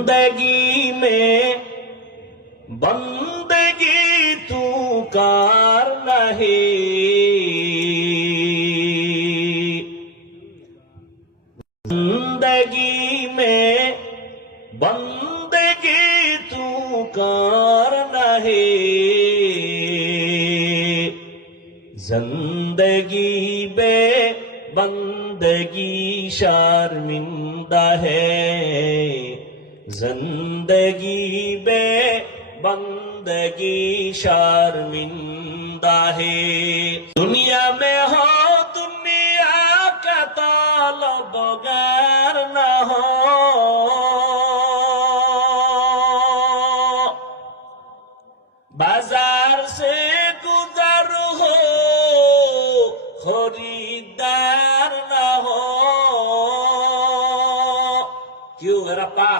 जिंदगी में बंदगी तू कार नहीं, जिंदगी में बंदगी तू कार नहीं, जिंदगी बे बंदगी शर्मिंदा है, जिंदगी बे बंदगी शर्मिंदा है। दुनिया में हो दुनिया का तलबगार न हो, बाजार से गुजर हो खरीदार न हो। क्यों मेरा पास